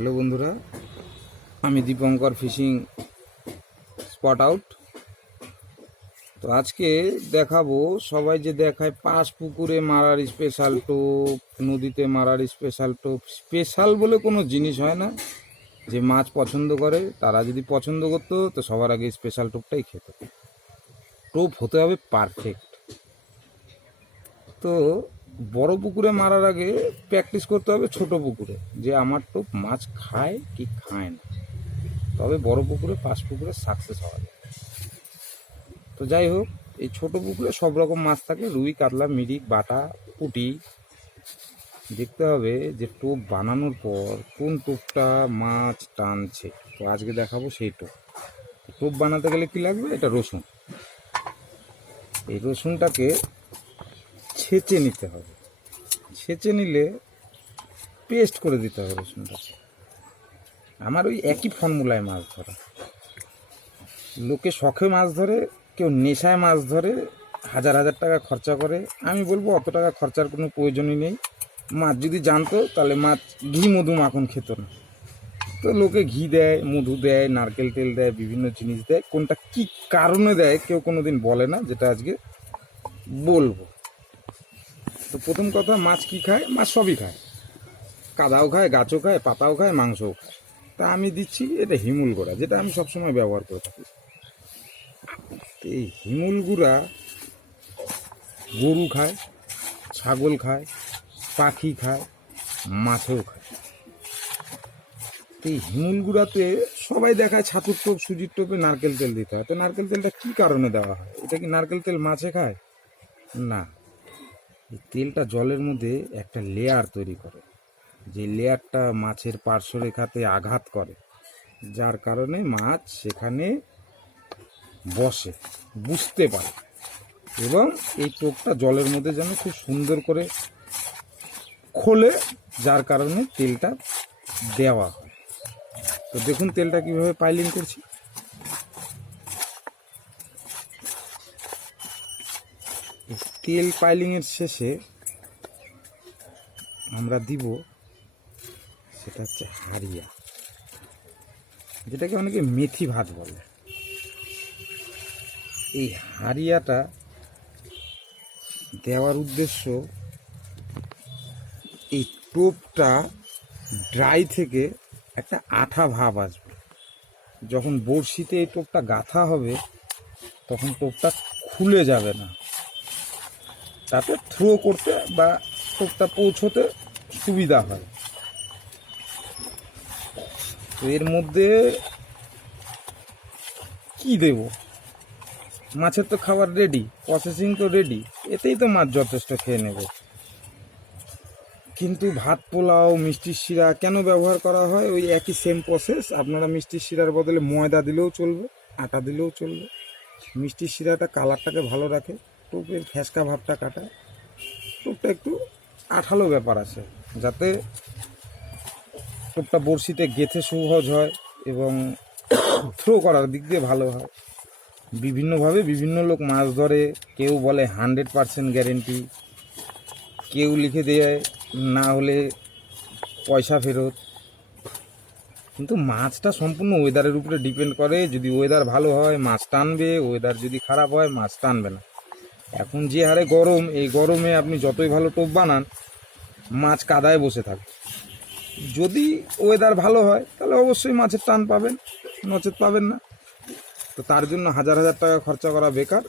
Hello বন্ধুরা, আমি Dipankar fishing spot out. তো আজকে দেখাবো, সবাই যে দেখায় পাশ পুকুরে মারার স্পেশাল টোপ, নদীতে মারার স্পেশাল টোপ। স্পেশাল বলে কোনো জিনিস হয় না। যে মাছ পছন্দ করে তারা যদি পছন্দ করতো তো সবার আগে স্পেশাল টোপটাই খেত। টোপ হতে হবে পারফেক্ট। তো বড় পুকুরে মারার আগে প্র্যাকটিস করতে হবে ছোট পুকুরে, যে আমার টোপ মাছ খায় কি খায় না, তবে বড় পুকুরে পাশ পুকুরে সাকসেস হওয়া যায়। তো যাই হোক, এই ছোট পুকুরে সব রকম মাছ থাকে, রুই, কাতলা, মিরিক, বাটা, পুঁটি। দেখতে হবে যে টোপ বানানোর পর কোন টোপটা মাছ টানছে। তো আজকে দেখাবো সেই টোপ। টোপ বানাতে গেলে কি লাগবে? এটা রসুন। এই রসুনটাকে ছেঁচে নিতে হবে। ছেঁচে নিলে পেস্ট করে দিতে হবে রসুনটাকে। আমার ওই একই ফর্মুলায় মাছ ধরা। লোকে শখে মাছ ধরে, কেউ নেশায় মাছ ধরে, হাজার হাজার টাকা খরচা করে। আমি বলবো অত টাকা খরচার কোনো প্রয়োজনই নেই। মাছ যদি জানতো তাহলে মাছ ঘি মধু মাখন খেত না। তো লোকে ঘি দেয়, মধু দেয়, নারকেল তেল দেয়, বিভিন্ন জিনিস দেয়। কোনটা কি কারণে দেয় কেউ কোনো দিন বলে না, যেটা আজকে বলবো। তো প্রথম কথা, মাছ কি খায়? মাছ সবই খায়। কাদাও খায়, গাছও খায়, পাতাও খায়, মাংসও খায়। তা আমি দিচ্ছি এটা হিমুল গোড়া, যেটা আমি সবসময় ব্যবহার করে থাকি। এই হিমুল গুঁড়া গরু খায়, ছাগল খায়, পাখি খায়, মাছেও খায়। এই হিমুল গুঁড়াতে সবাই দেখায় ছাতুর টোপ, সুজির টোপে নারকেল তেল দিতে হয়। তো নারকেল তেলটা কী কারণে দেওয়া হয়? এটা কি নারকেল তেল মাছে খায়? না। এই তেলটা জলের মধ্যে একটা লেয়ার তৈরি করে, যে লেয়ারটা মাছের পার্শ্বরেখাতে আঘাত করে, যার কারণে মাছ সেখানে বসে, বুঝতে পারে, এবং এই টোপটা জলের মধ্যে যেন খুব সুন্দর করে খোলে, যার কারণে তেলটা দেওয়া হয়। তো দেখুন তেলটা কিভাবে পাইলিং করছি। তেল পাইলিংয়ের শেষে আমরা দিব, সেটা হচ্ছে হারিয়া, যেটাকে অনেকে মেথি ভাত বলে। এই হারিয়াটা দেওয়ার উদ্দেশ্য, এই টোপটা ড্রাই থেকে একটা আঠা ভাব আসবে। যখন বড়শিতে এই টোপটা গাঁথা হবে তখন টোপটা খুলে যাবে না, তাতে থ্রো করতে বা টোপটা পৌঁছতে সুবিধা হয়। তো এর মধ্যে কি দেব? মাছের তো খাবার রেডি, প্রসেসিং তো রেডি, এতেই তো মাছ যথেষ্ট খেয়ে নেবে। কিন্তু ভাত, পোলাও, মিষ্টির শিরা কেন ব্যবহার করা হয়? ওই একই সেম প্রসেস। আপনারা মিষ্টির শিরার বদলে ময়দা দিলেও চলবে, আটা দিলেও চলবে। মিষ্টির শিরাটা কালারটাকে ভালো রাখে, টোপের ফ্যাসকা ভাবটা কাটায়, টোপটা একটু আঠালো ব্যাপার আছে, যাতে টোপটা বড়শিতে গেঁথে সহজ হয় এবং থ্রো করার দিক দিয়ে ভালো হয়। বিভিন্নভাবে বিভিন্ন লোক মাছ ধরে। কেউ বলে 100% গ্যারেন্টি, কেউ লিখে দেয় না হলে পয়সা ফেরত। কিন্তু মাছটা সম্পূর্ণ ওয়েদারের উপরে ডিপেন্ড করে। যদি ওয়েদার ভালো হয় মাছ টানবে, ওয়েদার যদি খারাপ হয় মাছ টানবে না। এখন যে হারে গরম, এই গরমে আপনি যতই ভালো টোপ বানান, মাছ কাদায় বসে থাকবে। যদি ওয়েদার ভালো হয় তাহলে অবশ্যই মাছের টান পাবেন, নচেত পাবেন না। তো তার জন্য হাজার হাজার টাকা খরচা করা বেকার।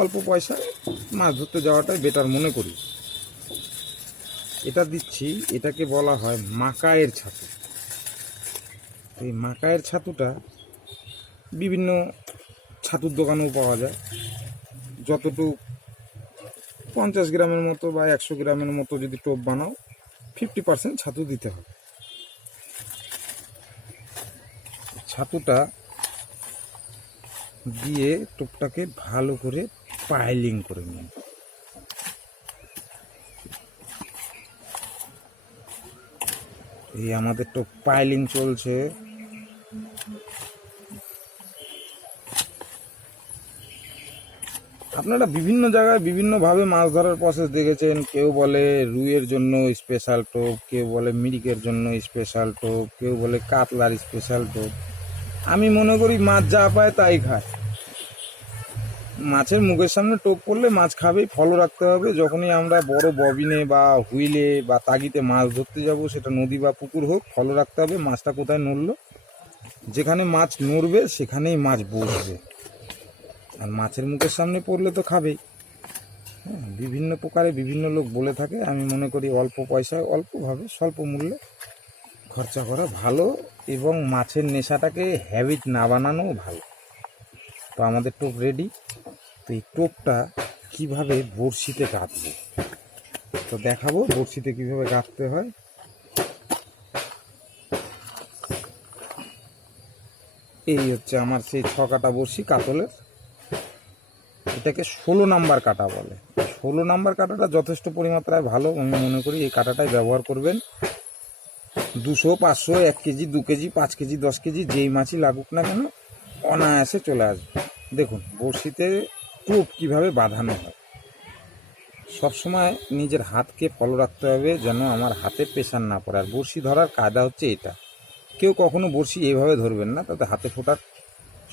অল্প পয়সায় মাছ ধরতে যাওয়াটাই বেটার মনে করি। এটা দিচ্ছি, এটাকে বলা হয় মাকায়ের ছাতু। এই মাকায়ের ছাতুটা বিভিন্ন ছাতুর দোকানেও পাওয়া যায়। যতটুকু 50 গ্রামের মতো বা 100 গ্রামের মতো যদি টোপ বানাও, 50% ছাতু দিতে হবে। ছাতুটা দিয়ে টোপটাকে ভালো করে পাইলিং করে নিন। এই আমাদের টোপ পাইলিং চলছে। আপনারা বিভিন্ন জায়গায় বিভিন্নভাবে মাছ ধরার প্রসেস দেখেছেন। কেউ বলে রুইয়ের জন্য স্পেশাল টোপ, কেউ বলে মিরিকের জন্য স্পেশাল টোপ, কেউ বলে কাতলার স্পেশাল টোপ। আমি মনে করি মাছ যা পায় তাই খায়। মাছের মুখের সামনে টোপ পড়লে মাছ খাবেই, ফলো রাখতে হবে। যখনই আমরা বড় ববিনে বা হুইলে বা তাগিতে মাছ ধরতে যাব, সেটা নদী বা পুকুর হোক, ফলো রাখতে হবে মাছটা কোথায় নড়লো। যেখানে মাছ নড়বে সেখানেই মাছ বসবে, আর মাছের মুখের সামনে পড়লে তো খাবেই। হ্যাঁ, বিভিন্ন প্রকারে বিভিন্ন লোক বলে থাকে। আমি মনে করি অল্প পয়সায় অল্পভাবে স্বল্প মূল্যে খরচা করা ভালো, এবং মাছের নেশাটাকে হ্যাবিট না বানানো ভালো। তো আমাদের টোপ রেডি। তো এই টোপটা কীভাবে বড়শিতে গাঁথবো তো দেখাবো, বড়শিতে কীভাবে গাঁথতে হয়। এই হচ্ছে আমার সেই 6 কাটা বড়শি কাতলের। এটাকে 16 নাম্বার কাটা বলে। 16 নাম্বার কাটাটা যথেষ্ট পরিমাত্রায় ভালো, আমি মনে করি এই কাটাটাই ব্যবহার করবেন। 200, 500, 1 কেজি, 2 কেজি, 5 কেজি, 10 কেজি যেই মাছই লাগুক না কেন অনায়াসে চলে আসবে। দেখুন বড়শিতে টোপ কীভাবে বাঁধানো হয়। সবসময় নিজের হাতকে ফলো রাখতে হবে যেন আমার হাতে প্রেশার না পড়ে। আর বড়শি ধরার কায়দা হচ্ছে এটা। কেউ কখনো বড়শি এইভাবে ধরবেন না, তাতে হাতে ফোটার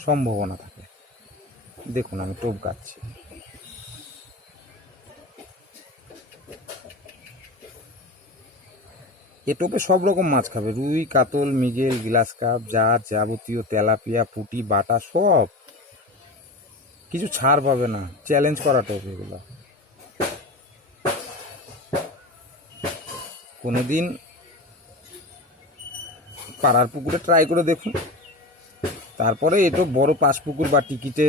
সম্ভাবনা থাকে। দেখুন আমি টোপ গাচ্ছি। এ টোপে সব রকম মাছ খাবে, রুই, কাতল, মৃগেল, গ্লাস কাপ, জার, যাবতীয় তেলাপিয়া, পুঁটি, বাটা সব কিছু ছাড় পাবে না। চ্যালেঞ্জ করা টোপ এগুলো। কোনোদিন পাড়ার পুকুরে ট্রাই করে দেখুন, তারপরে এটো বড় পাঁচ পুকুর বা টিকিটে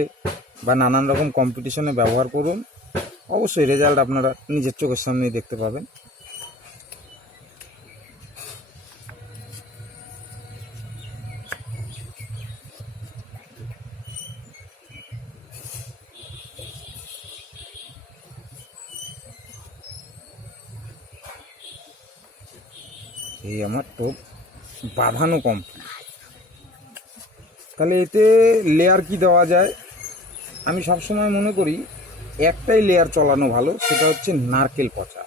বা নানান রকম কম্পিটিশনে ব্যবহার করুন। অবশ্যই রেজাল্ট আপনারা নিজের চোখের সামনেই দেখতে পাবেন। এই আমার টোপ বাঁধানো কমপ্লিট। তাহলে এতে লেয়ার কি দেওয়া যায়? আমি সবসময় মনে করি একটাই লেয়ার চলানো ভালো, সেটা হচ্ছে নারকেল পচা।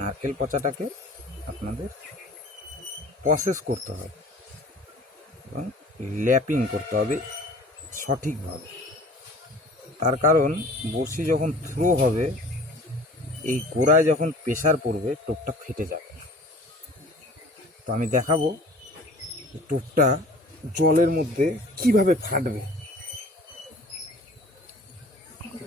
নারকেল পচাটাকে আপনাদের প্রসেস করতে হবে এবং ল্যাপিং করতে হবে সঠিকভাবে। তার কারণ বড়শি যখন থ্রো হবে, এই গোড়ায় যখন প্রেশার পড়বে টোপটা ফেটে যাবে। তো আমি দেখাবো টোপটা জলের মধ্যে কিভাবে ফাটবে।